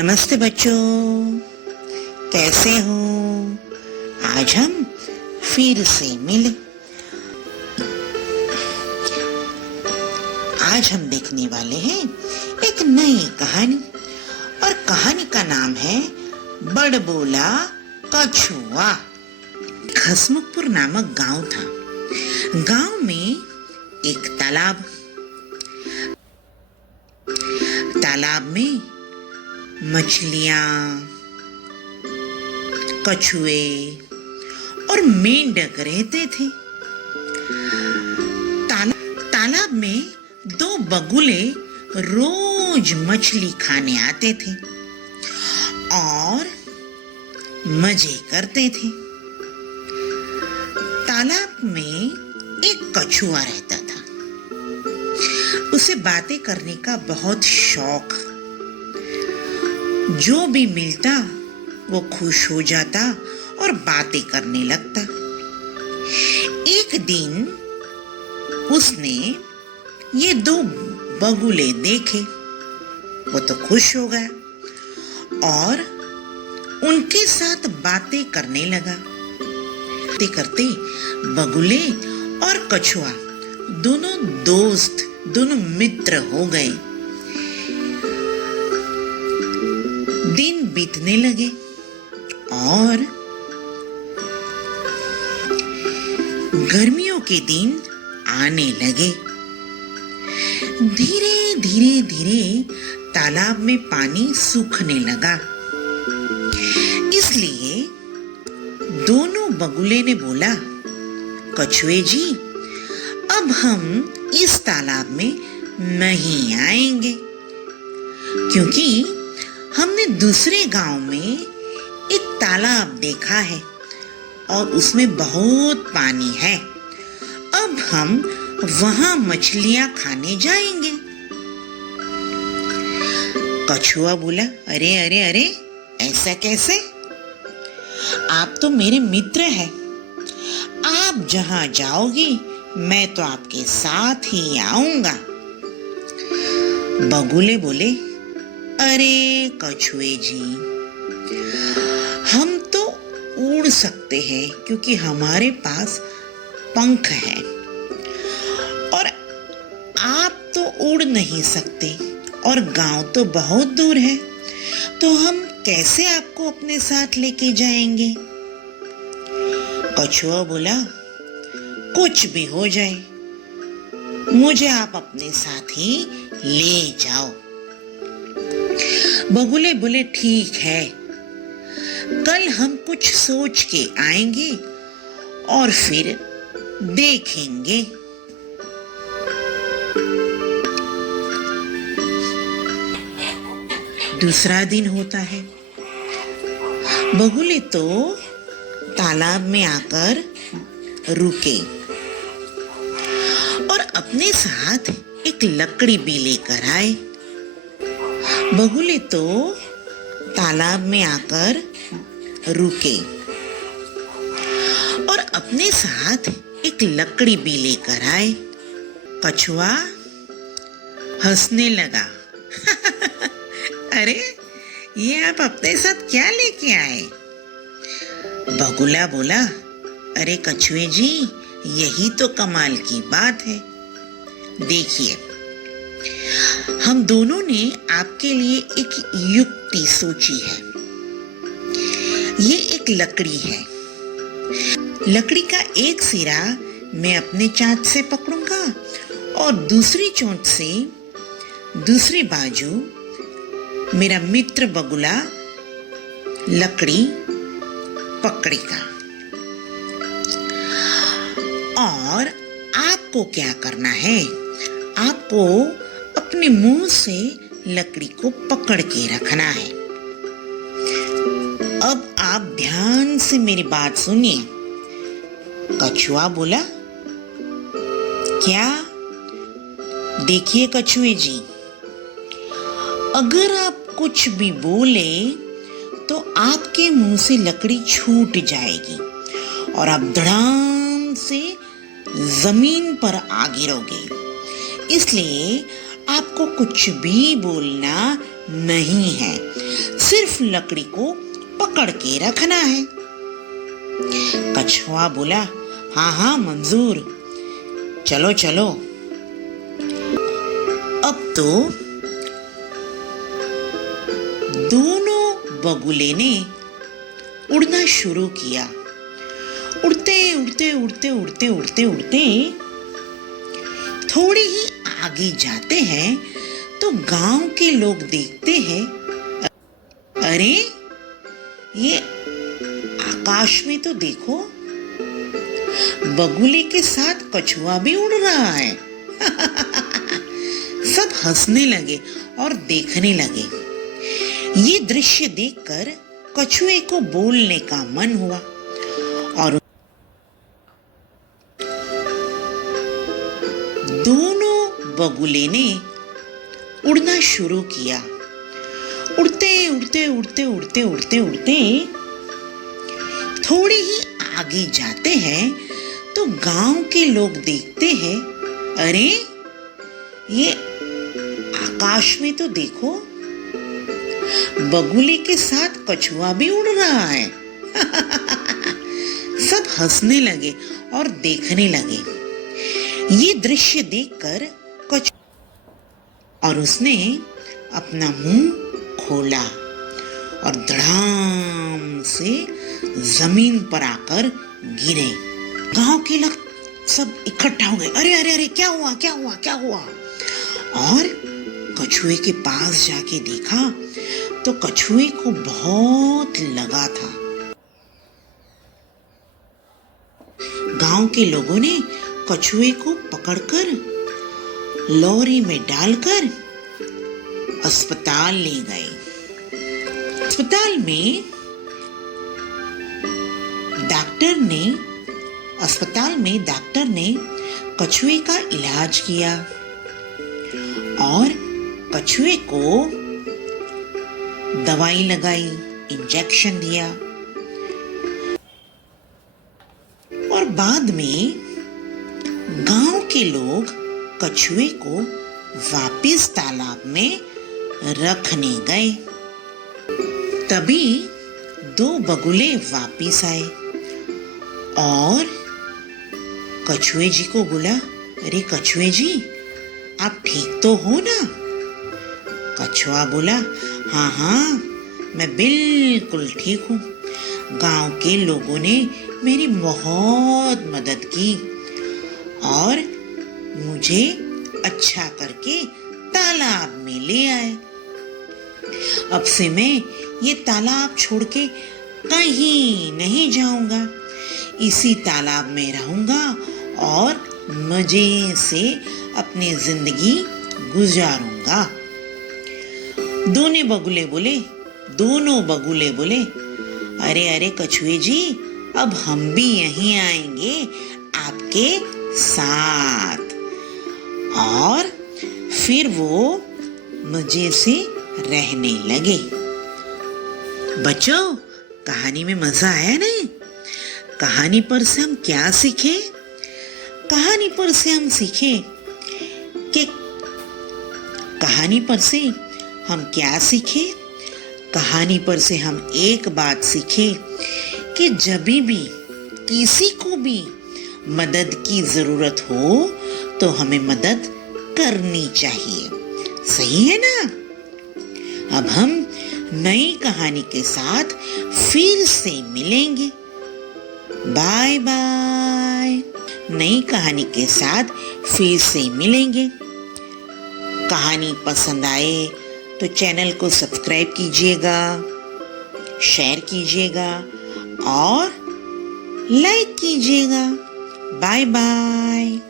नमस्ते बच्चों, कैसे हो? आज हम फिर से मिले। आज हम देखने वाले हैं एक नई कहानी और कहानी का नाम है बड़बोला कछुआ। हसमुखपुर नामक गांव था। गांव में एक तालाब में मछलियां, कछुए और मेंढक रहते थे। तालाब में दो बगुले रोज मछली खाने आते थे और मजे करते थे। तालाब में एक कछुआ रहता था। उसे बातें करने का बहुत शौक। जो भी मिलता वो खुश हो जाता और बातें करने लगता। एक दिन उसने ये दो बगुले देखे। वो तो खुश हो गया और उनके साथ बातें करने लगा। बातें करते बगुले और कछुआ दोनों दोस्त, दोनों मित्र हो गए। दिन बीतने लगे और गर्मियों के दिन आने लगे। धीरे धीरे तालाब में पानी सूखने लगा। इसलिए दोनों बगुले ने बोला, कछुए जी, अब हम इस तालाब में नहीं आएंगे, क्योंकि हमने दूसरे गांव में एक तालाब देखा है और उसमें बहुत पानी है। अब हम वहां मछलियां खाने जाएंगे। कछुआ बोला, अरे अरे अरे, ऐसा कैसे? आप तो मेरे मित्र हैं। आप जहां जाओगे मैं तो आपके साथ ही आऊंगा। बगुले बोले, अरे कछुए जी, हम तो उड़ सकते हैं क्योंकि हमारे पास पंख हैं और आप तो उड़ नहीं सकते और गांव तो बहुत दूर है, तो हम कैसे आपको अपने साथ लेके जाएंगे? कछुआ बोला, कुछ भी हो जाए, मुझे आप अपने साथ ही ले जाओ। बगुले बोले, ठीक है, कल हम कुछ सोच के आएंगे और फिर देखेंगे। दूसरा दिन होता है। बगुले तो तालाब में आकर रुके और अपने साथ एक लकड़ी भी लेकर आए। बगुले तो तालाब में आकर रुके और अपने साथ एक लकड़ी भी लेकर आए। कछुआ हंसने लगा। अरे, ये आप अपने साथ क्या लेके आए? बगुला बोला, अरे कछुए जी, यही तो कमाल की बात है। देखिए, हम दोनों ने आपके लिए एक युक्ति सोची है। ये एक लकड़ी है। लकड़ी का एक सिरा मैं अपने चांच से पकड़ूंगा और दूसरी चोंच से दूसरी बाजू मेरा मित्र बगुला लकड़ी पकड़ेगा। और आपको क्या करना है? आपको अपने मुंह से लकड़ी को पकड़ के रखना है। अब आप ध्यान से मेरी बात सुनिए। कछुआ बोला, क्या? देखिए कछुए जी, अगर आप कुछ भी बोले तो आपके मुंह से लकड़ी छूट जाएगी और आप धड़ाम से जमीन पर आ गिरोगे। इसलिए आपको कुछ भी बोलना नहीं है, सिर्फ लकड़ी को पकड़ के रखना है। कछुआ बोला, हाँ हाँ मंजूर, चलो चलो। अब तो दोनों बगुले ने उड़ना शुरू किया। उड़ते उड़ते उड़ते उड़ते उड़ते उड़ते थोड़ी ही आगे जाते हैं तो गांव के लोग देखते हैं, अरे ये आकाश में तो देखो, बगुले के साथ कछुआ भी उड़ रहा है। सब हंसने लगे और देखने लगे। ये दृश्य देखकर कछुए को बोलने का मन हुआ और दोनों बगुले ने उड़ना शुरू किया। उड़ते उड़ते उड़ते उड़ते उड़ते उड़ते थोड़ी ही आगे जाते हैं तो गांव के लोग देखते हैं, अरे ये आकाश में तो देखो, बगुले के साथ कछुआ भी उड़ रहा है। सब हंसने लगे और देखने लगे। ये दृश्य देखकर और उसने अपना मुंह खोला और धड़ाम से जमीन पर आकर गिरे। गांव के लोग सब इकट्ठा हो गए, अरे अरे अरे क्या हुआ क्या हुआ क्या हुआ। और कछुए के पास जाके देखा तो कछुए को बहुत लगा था। गांव के लोगों ने कछुए को पकड़कर लॉरी में डालकर अस्पताल ले गए। अस्पताल में डॉक्टर ने कछुए का इलाज किया और कछुए को दवाई लगाई, इंजेक्शन दिया और बाद में गांव के लोग कछुए को वापस तालाब में रखने गए। तभी दो बगुले वापस आए और कछुए जी को बोला, अरे कछुए जी, आप ठीक तो हो ना? कछुआ बोला, हाँ हाँ मैं बिल्कुल ठीक हूँ। गांव के लोगों ने मेरी बहुत मदद की और मुझे अच्छा करके तालाब में ले आए। अब से मैं ये तालाब छोड़ के कहीं नहीं जाऊंगा, इसी तालाब में रहूंगा और मजे से अपनी जिंदगी गुजारूंगा। दोनों बगुले बोले, अरे अरे कछुए जी, अब हम भी यहीं आएंगे आपके साथ। और फिर वो मजे से रहने लगे। बच्चों, कहानी में मजा आया ना? कहानी पर से हम क्या सीखे? कहानी पर से हम सीखे कि कहानी पर से हम क्या सीखे? कहानी पर से हम एक बात सीखे कि जब भी किसी को भी मदद की जरूरत हो तो हमें मदद करनी चाहिए। सही है ना? अब हम नई कहानी के साथ फिर से मिलेंगे। Bye bye. नई कहानी के साथ फिर से मिलेंगे। कहानी पसंद आए तो चैनल को सब्सक्राइब कीजिएगा, शेयर कीजिएगा और लाइक कीजिएगा। Bye bye.